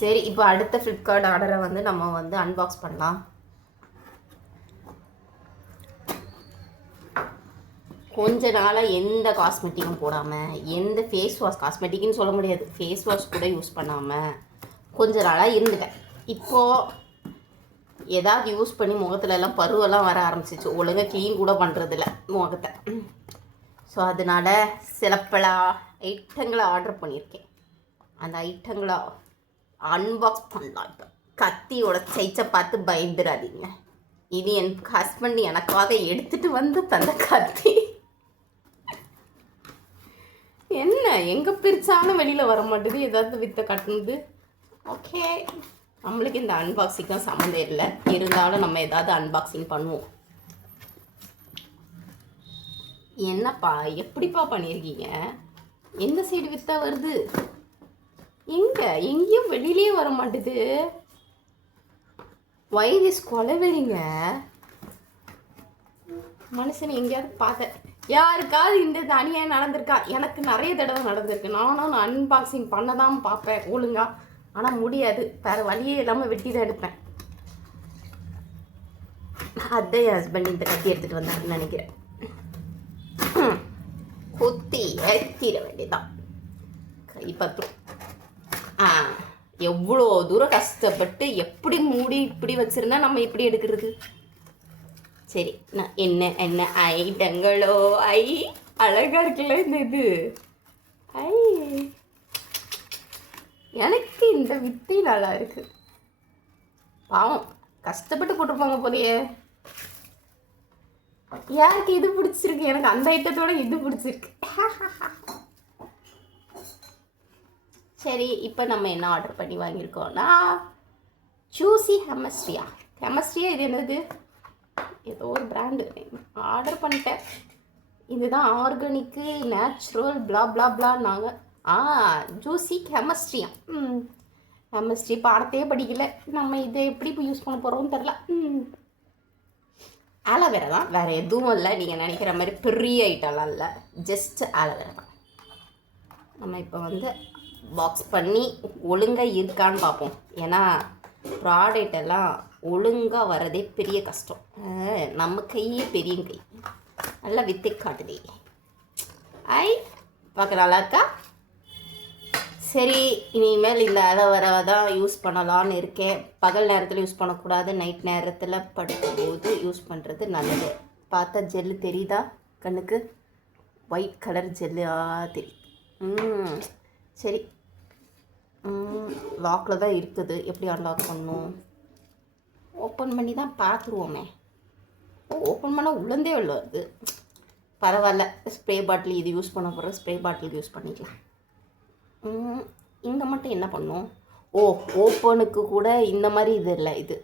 சரி, இப்போ அடுத்த ஃப்ளிப்கார்ட் ஆர்டரை வந்து நம்ம வந்து அன்பாக்ஸ் பண்ணலாம். கொஞ்ச நாளாக எந்த காஸ்மெட்டிக்கும் போடாமல், எந்த ஃபேஸ் வாஷ், காஸ்மெட்டிக்குன்னு சொல்ல முடியாது, ஃபேஸ் வாஷ் கூட யூஸ் பண்ணாமல் கொஞ்ச நாளாக இருந்துட்டேன். இப்போது ஏதாவது யூஸ் பண்ணி முகத்துலலாம் பருவெல்லாம் வர ஆரம்பிச்சிச்சு. ஒழுங்காக க்ளீன் கூட பண்ணுறதில்ல முகத்தை. ஸோ அதனால் சில பல ஐட்டங்களை ஆர்டர் பண்ணியிருக்கேன். அந்த ஐட்டங்களை அன்பாக்ஸ் பண்ணலாம். இப்போ கத்தியோட சைச்சை பார்த்து பயந்துடாதீங்க. இது என் ஹஸ்பண்ட் எனக்காக எடுத்துகிட்டு வந்து தந்த கத்தி. என்ன எங்கே பிரித்தாலும் வெளியில் வர மாட்டேது, ஏதாவது வித்த கட்டுனது. ஓகே, நம்மளுக்கு இந்த அன்பாக்சிங்கும் சம்மந்தம் இல்லை, இருந்தாலும் நம்ம ஏதாவது அன்பாக்சிங் பண்ணுவோம். என்னப்பா எப்படிப்பா பண்ணியிருக்கீங்க? எந்த சைடு வித்தா வருது? எங்கேயும் வெளியிலே வர மாட்டேது. வைரஸ் கொலைவெறிங்க மனுஷன். எங்கேயாவது பார்த்தேன், யாருக்காவது இந்த அநியாயம் நடந்திருக்கா? எனக்கு நிறைய தடவை நடந்திருக்கு. நானும் அன்பாக்சிங் பண்ண தான் பார்ப்பேன் ஒழுங்கா, ஆனால் முடியாது. வேறு வழியே இல்லாமல் வெட்டி தான் எடுப்பேன். அதே என் ஹஸ்பண்ட் இந்த கத்தி எடுத்துகிட்டு வந்தாங்கன்னு நினைக்கிறேன். கொத்தி ஏற்றிட வேண்டியதான். கை பத்தும். எவ்வளோ தூரம் கஷ்டப்பட்டு எப்படி மூடி இப்படி வச்சுருந்தா நம்ம இப்படி எடுக்கிறது? சரி, நான் என்ன ஐட்டங்களோ. அழகாக இருக்குல்ல இந்த இது. எனக்கு இந்த வித்தை நல்லா இருக்கு. பாவம் கஷ்டப்பட்டு போட்டிருப்பாங்க போலையே. யாருக்கு இது பிடிச்சிருக்கு? எனக்கு அந்த ஐட்டத்தோட இது பிடிச்சிருக்கு. சரி, இப்போ நம்ம என்ன ஆர்டர் பண்ணி வாங்கியிருக்கோம்னா ஜூசி ஹெமஸ்ட்ரியா. இது என்னது? ஏதோ ஒரு பிராண்டு ஆர்டர் பண்ணிட்டேன். இதுதான் ஆர்கானிக்கு நேச்சுரல் பிளா பிளா பிளான்னாங்க. ஜூசி ஹெமஸ்ட்ரியா. ஹெமஸ்ட்ரி பாடத்தையே படிக்கல நம்ம. இதை எப்படி இப்போ யூஸ் பண்ண போகிறோம்னு தெரில. ஆலோவேரா தான், வேறு எதுவும் இல்லை. நீங்கள் நினைக்கிற மாதிரி பெரிய ஐட்டம்லாம் இல்லை, ஜஸ்ட் ஆலோவேரா தான். நம்ம இப்போ வந்து பாக்ஸ் பண்ணி ஒழுங்காக இருக்கான்னு பார்ப்போம். ஏன்னா ப்ராடக்ட் எல்லாம் ஒழுங்காக வரதே பெரிய கஷ்டம். நம்ம கையே பெரிய கை, நல்லா வித்தை காட்டுதே. பார்க்க நல்லா இருக்கா? சரி, இனிமேல் இந்த ஆலோவேரா தான் யூஸ் பண்ணலான்னு இருக்கேன். பகல் நேரத்தில் யூஸ் பண்ணக்கூடாது, நைட் நேரத்தில் படுக்கும்போது யூஸ் பண்ணுறது நல்லது. பார்த்தா ஜெல்லு தெரியுதா கண்ணுக்கு? ஒயிட் கலர் ஜெல்லு தெரியுது. சரி, லாக்கில் தான் இருக்குது. எப்படி அன்லாக் பண்ணணும்? ஓப்பன் பண்ணி தான் பார்த்துருவோமே. ஓப்பன் பண்ணால் உள்ளந்தே வருது. பரவாயில்ல, ஸ்ப்ரே பாட்டில் இது யூஸ் பண்ண போகிற ஸ்ப்ரே பாட்டிலுக்கு யூஸ் பண்ணிக்கலாம். இங்கே மட்டும் என்ன பண்ணும்? ஓப்பனுக்கு கூட இந்த மாதிரி இது இல்லை. இது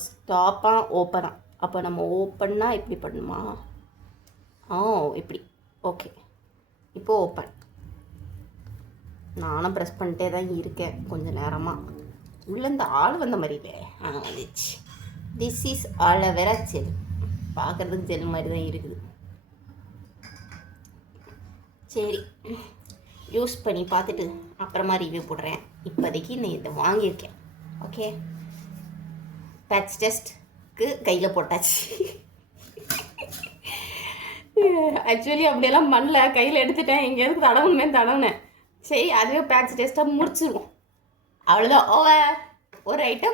ஸ்டாப்பாக ஓப்பனாக. அப்போ நம்ம ஓப்பன்னா இப்படி பண்ணுமா? இப்படி. ஓகே, இப்போது ஓப்பன். நானும் ப்ரெஸ் பண்ணிட்டே தான் இருக்கேன் கொஞ்சம் நேரமாக. உள்ளேருந்து ஆள் வந்த மாதிரி இல்லை. வந்துச்சு. This is aloe vera gel. பார்க்குறதுக்கு ஜெல் மாதிரி தான் இருக்குது. சரி, யூஸ் பண்ணி பார்த்துட்டு அப்புறமா ரிவ்யூ போடுறேன். இப்போதைக்கு நான் இதை வாங்கியிருக்கேன். ஓகே, பேட்ச் டெஸ்ட்க்கு கையில் போட்டாச்சு. ஆக்சுவலி அப்படியெல்லாம் பண்ணல, கையில் எடுத்துட்டேன். எங்கேயாவது தடவுனேன். சரி, அதுவே பேட்ச் டெஸ்ட்டாக முடிச்சிருவோம். அவ்வளோதான். ஒரு ஐட்டம்